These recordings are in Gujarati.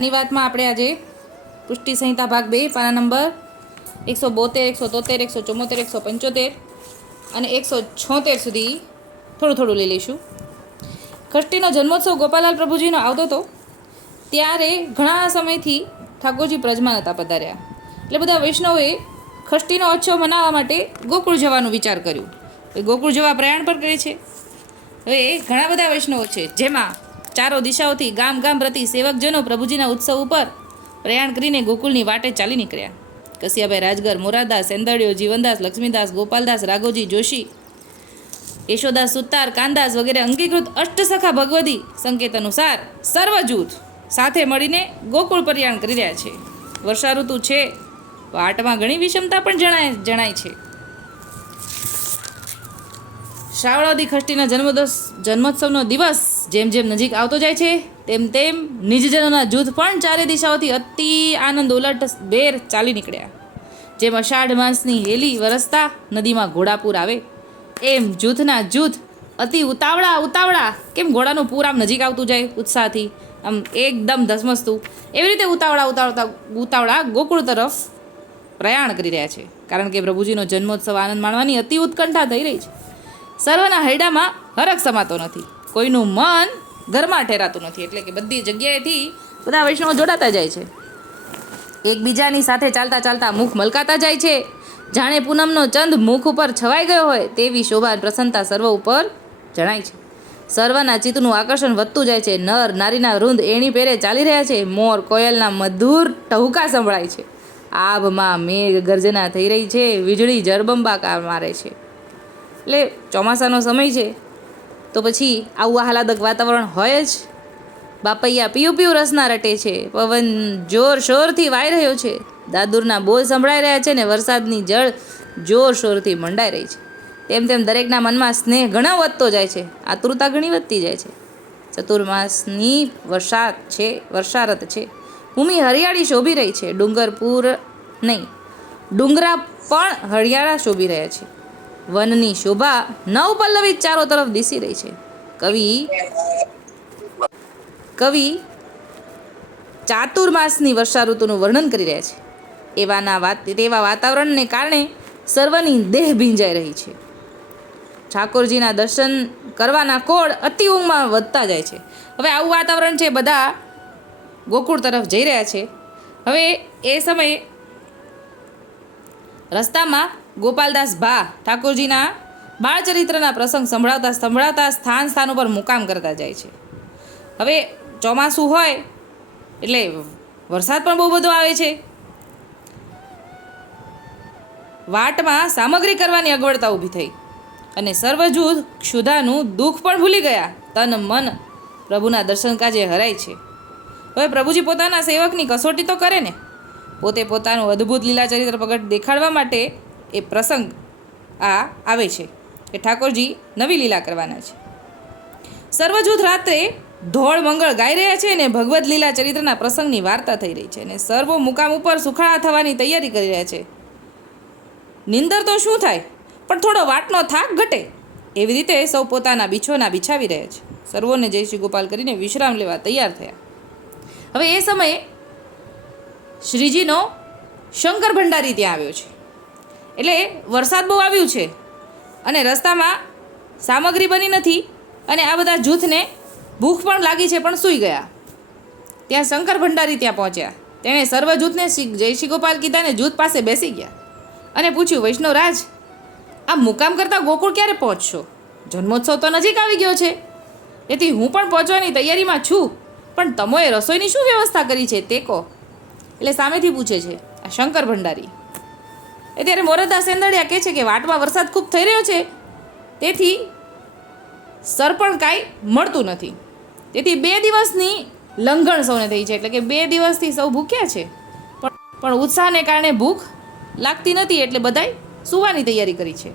ની વાતમાં આપણે આજે પુષ્ટિ સંહિતા ભાગ બે, પાના નંબર એકસો બોતેર, એકસો તોતેર, એકસો ચુમ્મોતેર એકસો પંચોતેર અને એકસો છોતેર સુધી થોડું થોડું લઈ લઈશું. ખષ્ટીનો જન્મોત્સવ ગોપાલાલ પ્રભુજીનો આવતો હતો ત્યારે ઘણા સમયથી ઠાકોરજી પ્રજમાન હતા પધાર્યા. એટલે બધા વૈષ્ણવે ખષ્ટીનો ઉત્સવ મનાવવા માટે ગોકુળ જવાનું વિચાર કર્યું. ગોકુળ જવા પ્રયાણ પર કરે છે. હવે ઘણા બધા વૈષ્ણવો છે જેમાં ચારો દિશાઓથી ગામ ગામ પ્રતિ સેવકજનો પ્રભુજીના ઉત્સવ ઉપર પ્રયાણ કરીને ગોકુળની વાટે ચાલી નીકળ્યા. કસિયાભાઈ રાજગર, મોરારદાસ, સેંદડિયો, જીવનદાસ, લક્ષ્મીદાસ, ગોપાલદાસ, રાઘોજી, જોશી, યશોદાસ સુતાર કાનદાસ વગેરે અંગીકૃત અષ્ટસખા ભગવદી સંકેત અનુસાર સર્વ જૂથ સાથે મળીને ગોકુળ પ્રયાણ કરી રહ્યા છે. વર્ષા ઋતુ છે વાટમાં ઘણી વિષમતા પણ જણાય જણાય છે. શ્રાવણાવતી ખષ્ટીના જન્મદોસ, જન્મોત્સવનો દિવસ જેમ જેમ નજીક આવતો જાય છે, તેમ તેમ નિજજનોના જૂથ પણ ચારે દિશાઓથી અતિ આનંદ ઉલટ બેર ચાલી નીકળ્યા. જેમ અષાઢ માસની હેલી વરસતા નદીમાં ઘોડાપૂર આવે, એમ જૂથના જૂથ અતિ ઉતાવળા ઉતાવળા કેમ ઘોડાનું પૂર આમ નજીક આવતું જાય ઉત્સાહથી, આમ એકદમ ધસમસતું, એવી રીતે ઉતાવળા ઉતાવળતા ઉતાવળા ગોકુળ તરફ પ્રયાણ કરી રહ્યા છે. કારણ કે પ્રભુજીનો જન્મોત્સવ આનંદ માણવાની અતિ ઉત્કંઠા થઈ રહી છે. સર્વના હૈડામાં હરખ સમાતો નથી. કોઈનું મન ઘરમાં ઠેરાતું નથી. એટલે કે બધી જગ્યાએથી બધા વૈષ્ણવો જોડાતા જાય છે. એકબીજાની સાથે ચાલતા ચાલતા મુખ મલકાતા જાય છે. જાણે પૂનમનો ચંદ મુખ ઉપર છવાઈ ગયો હોય તેવી શોભા પ્રસન્નતા સર્વ ઉપર જણાય છે. સર્વના ચિત્તનું આકર્ષણ વધતું જાય છે. નર નારીના વૃંદ એણી પેરે ચાલી રહ્યા છે. મોર કોયલના મધુર ટહુકા સંભળાય છે. આભમાં મેઘ ગર્જના થઈ રહી છે. વીજળી જળબંબાકાર મારે છે. એટલે ચોમાસાનો સમય છે, તો પછી આવું આહલાદક વાતાવરણ હોય જ. બાપૈયા પીયું પીયું રસના રટે છે, પવન જોર શોરથી વાઈ રહ્યો છે. દાદુરના બોલ સંભળાઈ રહ્યા છે ને વરસાદની જળ જોર શોરથી મંડાઈ રહી છે. તેમ તેમ દરેકના મનમાં સ્નેહ ઘણો વધતો જાય છે, આતુરતા ઘણી વધતી જાય છે. ચતુર્માસની વરસાદ છે વર્ષારત છે. ભૂમિ હરિયાળી શોભી રહી છે, ડુંગરપુર નહીં, ડુંગરા પણ હરિયાળા શોભી રહ્યા છે. વનની શોભા નવ પલ્લવી ચારો તરફ દિસી રહી છે. કવિ કવિ ચાતુર્માસની વર્ષા ઋતુનું વર્ણન કરી રહ્યા છે. એવાના વાત, તેવા વાતાવરણને કારણે સર્વની દેહ ભીંજાઈ રહી છે. ઠાકોરજીના દર્શન કરવાના કોડ અતિ ઊંઘમાં વધતા જાય છે. હવે આવું વાતાવરણ છે, બધા ગોકુળ તરફ જઈ રહ્યા છે. હવે એ સમયે રસ્તામાં ગોપાલદાસ ભા ઠાકોરજીના બાળચરિત્રના પ્રસંગ સંભળાવતા સંભળાવતા સ્થાન સ્થાન ઉપર મુકામ કરતા જાય છે. હવે ચોમાસું હોય એટલે વરસાદ પણ બહુ બધો આવે છે. વાટમાં સામગ્રી કરવાની અગવડતા ઊભી થઈ અને સર્વજૂથ ક્ષુધાનું દુઃખ પણ ભૂલી ગયા. તન મન પ્રભુના દર્શન કાજે હરાય છે. હવે પ્રભુજી પોતાના સેવકની કસોટી તો કરે ને. પોતે પોતાનું અદ્ભુત લીલા ચરિત્ર પ્રગટ દેખાડવા માટે એ પ્રસંગ આ આવે છે કે ઠાકોરજી નવી લીલા કરવાના છે. સર્વજૂથ રાત્રે ધોળ મંગળ ગાઈ રહ્યા છે અને ભગવદ્ લીલા ચરિત્રના પ્રસંગની વાર્તા થઈ રહી છે અને સર્વો મુકામ ઉપર સુખાળા થવાની તૈયારી કરી રહ્યા છે. નિંદર તો શું થાય? પણ થોડો વાટનો થાક ઘટે. એવી રીતે સૌ પોતાના બીછોના બિછાવી રહ્યા છે. સર્વોને જય શ્રી ગોપાલ કરીને વિશ્રામ લેવા તૈયાર થયા. હવે એ સમયે શ્રીજીનો શંકર ભંડારી ત્યાં આવ્યો છે. એટલે વરસાદ બહુ આવ્યું છે. અને રસ્તામાં સામગ્રી બની નથી અને આ બધા જૂથને ભૂખ પણ લાગી છે પણ સૂઈ ગયા. ત્યાં શંકર ભંડારી ત્યાં પહોંચ્યા. તેણે સર્વ જૂથને જય શ્રી ગોપાલ કીધા ને જૂથ પાસે બેસી ગયા. અને પૂછ્યું વૈષ્ણવરાજ આ મુકામ કરતાં ગોકુળ ક્યારે પહોંચશો? જન્મોત્સવ તો નજીક આવી ગયો છે. તેથી હું પણ પહોંચવાની તૈયારીમાં છું. પણ તમોએ રસોઈની શું વ્યવસ્થા કરી છે તે કહો. એટલે સામેથી પૂછે છે, આ શંકર ભંડારી એ ત્યારે મોરદા સેંદડિયા કહે છે કે વાટમાં વરસાદ ખૂબ થઈ રહ્યો છે. તેથી સર પણ કાંઈ મળતું નથી. તેથી બે દિવસની લંઘણ સૌને થઈ છે, એટલે કે બે દિવસથી સૌ ભૂખ્યા છે. પણ ઉત્સાહને કારણે ભૂખ લાગતી નથી, એટલે બધાય સુવાની તૈયારી કરી છે.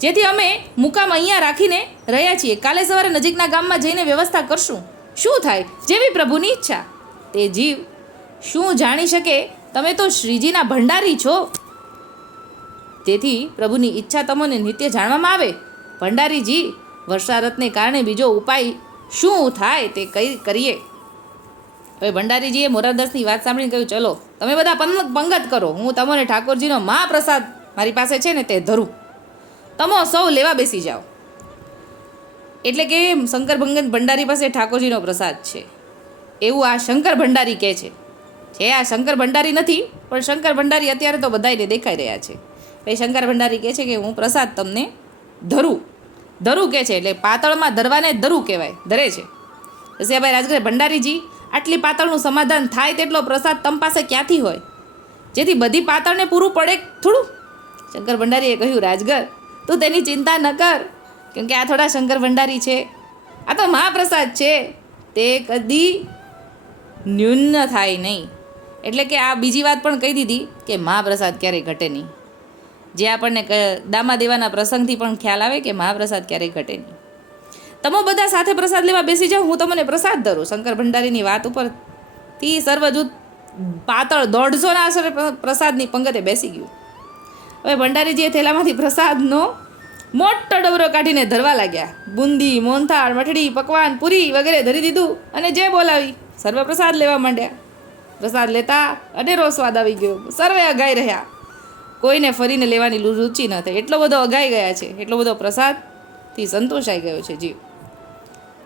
જેથી અમે મુકામ અહીંયા રાખીને રહ્યા છીએ. કાલે સવારે નજીકના ગામમાં જઈને વ્યવસ્થા કરશું. શું થાય? જેવી પ્રભુની ઈચ્છા. તે જીવ શું જાણી શકે? તમે તો શ્રીજીના ભંડારી છો. તેથી પ્રભુની ઈચ્છા તમને નિત્ય જાણવામાં આવે? ભંડારીજી વર્ષારથને કારણે બીજો ઉપાય શું થાય તે કઈ કરીએ. હવે ભંડારીજીએ મોરારદાસની વાત સાંભળીને કહ્યું, ચલો, તમે બધા પંગ- પંગત કરો. હું તમને ઠાકોરજીનો મહાપ્રસાદ મારી પાસે છે ને તે ધરું. તમો સૌ લેવા બેસી જાઓ. એટલે કે શંકર ભંગત ભંડારી પાસે ઠાકોરજીનો પ્રસાદ છે. એવું આ શંકર ભંડારી કહે છે. જે આ શંકર ભંડારી નથી, પણ શંકર ભંડારી અત્યારે તો બધાને દેખાઈ રહ્યા છે. એ શંકર ભંડારી કહે છે કે હું પ્રસાદ તમને ધરું. ધરું કહે છે એટલે પાતળમાં ધરવાને ધરું કહેવાય, ધરે છે. રસિયાભાઈ રાજગરે ભંડારીજી, આટલી પાતળનું સમાધાન થાય તેટલો પ્રસાદ તમ પાસે ક્યાંથી હોય? જેથી બધી પાતળને પૂરું પડે થોડું. શંકર ભંડારીએ કહ્યું, રાજગર, તું તેની ચિંતા ન કર, કેમ કે આ થોડા શંકર ભંડારી છે. આ તો મહાપ્રસાદ છે. તે કદી ન્યૂન થાય નહીં. એટલે કે આ બીજી વાત પણ કહી દીધી કે મહાપ્રસાદ ક્યારેય ઘટે નહીં. જે આપણને દામા દેવાના પ્રસંગથી પણ ખ્યાલ આવે કે મહાપ્રસાદ ક્યારેય ઘટે નહીં. તમે બધા સાથે પ્રસાદ લેવા બેસી જાઓ, હું તમને પ્રસાદ ધરું. શંકર ભંડારીની વાત ઉપરથી સર્વજૂથ પાતળ દોઢસોના આશરે પ્રસાદની પંગતે બેસી ગયું. હવે ભંડારીજીએ થેલામાંથી પ્રસાદનો મોટો ડબરો કાઢીને ધરવા લાગ્યા. બુંદી, મોહનથાળ, મઠડી, પકવાન, પૂરી વગેરે ધરી દીધું અને જે બોલાવી સર્વ પ્રસાદ લેવા માંડ્યા. પ્રસાદ લેતા અનેરો સ્વાદ આવી ગયો. સર્વે અગાઈ રહ્યા. કોઈને ફરીને લેવાની રુચિ ન થાય. એટલો બધો અગાઈ ગયા છે, એટલો બધો પ્રસાદથી સંતોષાઈ ગયો છે જીવ.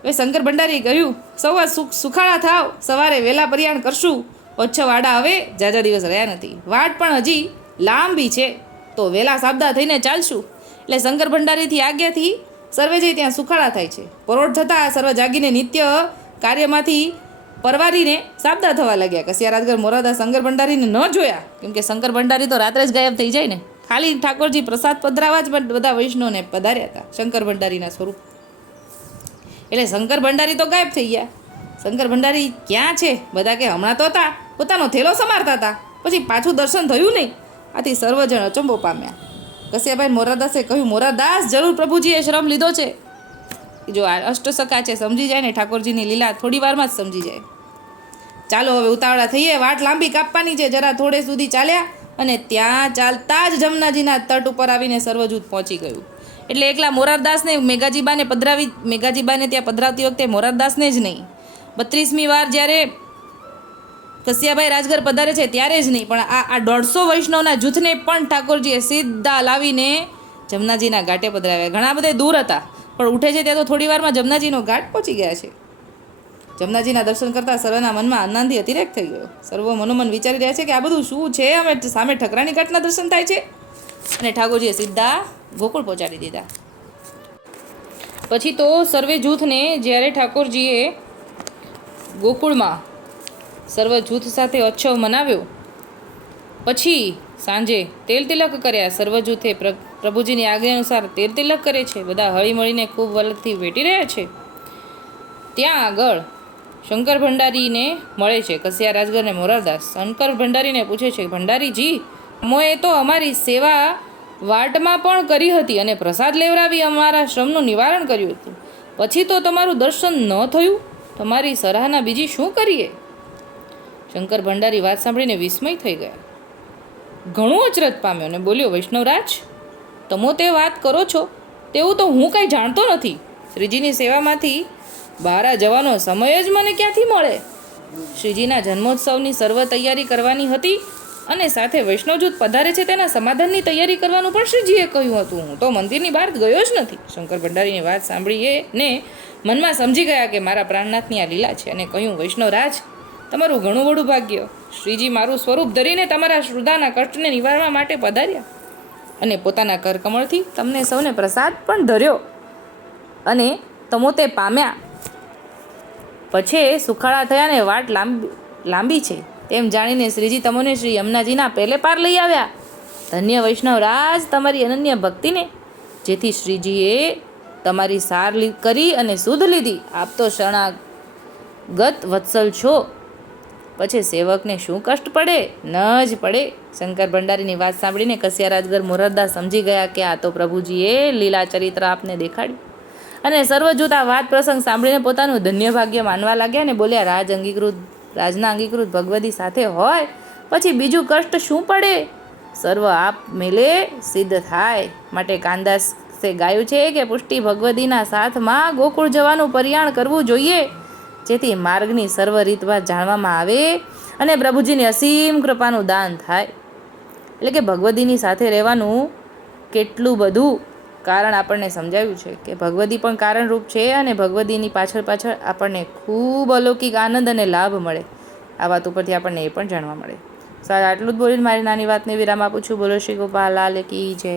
હવે શંકર ભંડારીએ કહ્યું સવાર સુખ સુખાળા થાવ, સવારે વહેલા પરિયાણ કરશું, ઓછો વાડા હવે જાજા દિવસ રહ્યા નથી. વાટ પણ હજી લાંબી છે, તો વહેલા સાબદા થઈને ચાલશું. એટલે શંકર ભંડારીથી આજ્ઞાથી સર્વે જઈ ત્યાં સુખાળા થાય છે. પરોઢ થતાં સર્વ જાગીને નિત્ય કાર્યમાંથી પરવારીને સાબદા થવા લાગ્યા. કસિયા રાજગર મોરાદા, શંકર ભંડારીને ન જોયા. કેમકે શંકર ભંડારી તો રાત્રે જ ગાયબ થઈ જાય ને. ખાલી ઠાકોરજી પ્રસાદ પધરાવા જ બધા વૈષ્ણવને પધાર્યા હતા, શંકર ભંડારીના સ્વરૂપ. એટલે શંકર ભંડારી તો ગાયબ થઈ ગયા. શંકર ભંડારી ક્યાં છે? બધા કે હમણાં તો હતા, પોતાનો થેલો સમારતા હતા. પછી પાછું દર્શન થયું નહીં. આથી સર્વજણ અચંબો પામ્યા. કશ્યપભાઈ મોરાદાસે કહ્યું, મોરાદાસ, જરૂર પ્રભુજીએ શ્રમ લીધો છે. જો આ અષ્ટસખા છે, સમજી જાય ને, ઠાકોરજીની લીલા થોડી વારમાં જ સમજી જાય. ચાલો હવે ઉતાવળા થઈએ. વાટ લાંબી કાપવાની છે, જરા થોડે સુધી ચાલ્યા અને ત્યાં ચાલતા જ જમનાજીના તટ ઉપર આવીને સર્વજૂથ પહોંચી ગયું. એટલે એકલા મોરારદાસને મેઘાજીબાને પધરાવી, મેઘાજીબાને ત્યાં પધરાવતી વખતે મોરારદાસને જ નહીં. બત્રીસમી વાર જ્યારે કસિયાભાઈ રાજગર પધારે છે, ત્યારે જ નહીં. પણ આ આ દોઢસો વૈષ્ણવના જૂથને પણ ઠાકોરજીએ સીધા લાવીને જમનાજીના ઘાટે પધરાવ્યા. ઘણા બધા દૂર હતા. પણ ઉઠે છે ત્યાં તો થોડી વારમાં જમનાજીનો ઘાટ પહોંચી ગયા છે. જમનાજીના દર્શન કરતાં સર્વના મનમાં આનંદથી અતિરેક થઈ ગયો. સર્વ મનોમન વિચારી રહ્યા છે કે આ બધું શું છે? અમે સામે ઠકરાની ઘાટના દર્શન થાય છે? અને ઠાકોરજીએ સીધા ગોકુળ પહોંચાડી દીધા. પછી તો સર્વે જૂથને જ્યારે ઠાકોરજીએ ગોકુળમાં સર્વ જૂથ સાથે ઉત્સવ મનાવ્યો, પછી સાંજે તેલ તિલક કર્યા. સર્વ જૂથે પ્રભુજીની આજ્ઞા અનુસાર તેર તિલક કરે છે. બધા હળીમળીને ખૂબ વલખથી વેટી રહ્યા છે. ત્યાં આગળ શંકર ભંડારીને મળે છે. કસિયા રાજગર ને મોરારદાસ. શંકર ભંડારીને પૂછે છે, ભંડારીજી, મોએ તો અમારી સેવા વાટમાં પણ કરી હતી અને પ્રસાદ લેવડાવી અમારા શ્રમનું નિવારણ કર્યું હતું. પછી તો તમારું દર્શન ન થયું? તમારી સરાહના બીજી શું કરીએ? શંકર ભંડારી વાત સાંભળીને વિસ્મય થઈ ગયા. ઘણું અચરજ પામ્યો અને બોલ્યો, વૈષ્ણવરાજ તમો તે વાત કરો છો? તેવું તો હું કંઈ જાણતો નથી. શ્રીજીની સેવામાંથી બહાર જવાનો સમય જ મને ક્યાંથી મળે? શ્રીજીના જન્મોત્સવની સર્વ તૈયારી કરવાની હતી અને સાથે વૈષ્ણવજૂથ પધારે છે તેના સમાધાનની તૈયારી કરવાનું પણ શ્રીજીએ કહ્યું હતું. હું તો મંદિરની બહાર ગયો જ નથી. શંકર ભંડારીની વાત સાંભળીએ ને મનમાં સમજી ગયા કે મારા પ્રાણનાથની આ લીલા છે અને કહ્યું વૈષ્ણવરાજ તમારું ઘણું બધું ભાગ્ય. શ્રીજી મારું સ્વરૂપ ધરીને તમારા શ્રુદાના કષ્ટને નિવારવા માટે પધાર્યા. અને પોતાના કરકમળથી તમને સૌને પ્રસાદ પણ ધર્યો. અને તમો તે પામ્યા. પછી સુખાળા થયા ને વાટ લાંબી લાંબી છે. તેમ જાણીને શ્રીજી તમોને શ્રી યમુનાજીના પહેલે પાર લઈ આવ્યા. ધન્ય વૈષ્ણવ રાજ તમારી અનન્ય ભક્તિને, જેથી શ્રીજીએ તમારી સાર કરી અને સુધ લીધી. આપ તો શરણાગત વત્સલ છો. પછી સેવકને શું કષ્ટ પડે? ન જ પડે. શંકર ભંડારીની વાત સાંભળીને કસિયા રાજગર મોરદદાસ સમજી ગયા કે આ તો પ્રભુજીએ લીલા ચરિત્ર આપને દેખાડ્યું. અને સર્વજૂત આ વાત પ્રસંગ સાંભળીને પોતાનું ધન્ય ભાગ્ય માનવા લાગ્યા અને બોલ્યા, રાજ અંગીકૃત, રાજના અંગીકૃત ભગવતી સાથે હોય, પછી બીજું કષ્ટ શું પડે? સર્વ આપ મેલે સિદ્ધ થાય. માટે કાંદાસે ગાયું છે કે પુષ્ટિ ભગવતીના સાથમાં ગોકુળ જવાનું પરિયાણ કરવું જોઈએ. જેથી માર્ગની સર્વ રીતભાત જાણવામાં આવે અને પ્રભુજીની અસીમ કૃપાનું દાન થાય. એટલે કે ભગવદીની સાથે રહેવાનું કેટલું બધું કારણ આપણને સમજાવ્યું છે કે ભગવદી પણ કારણરૂપ છે અને ભગવદીની પાછળ પાછળ આપણને ખૂબ અલૌકિક આનંદ અને લાભ મળે. આ વાત ઉપરથી આપણને એ પણ જાણવા મળે. સર, આટલું જ બોલીને મારી નાની વાતને વિરામ આપું છું. બોલો શ્રી ગોપાલ, લાલ કી જય.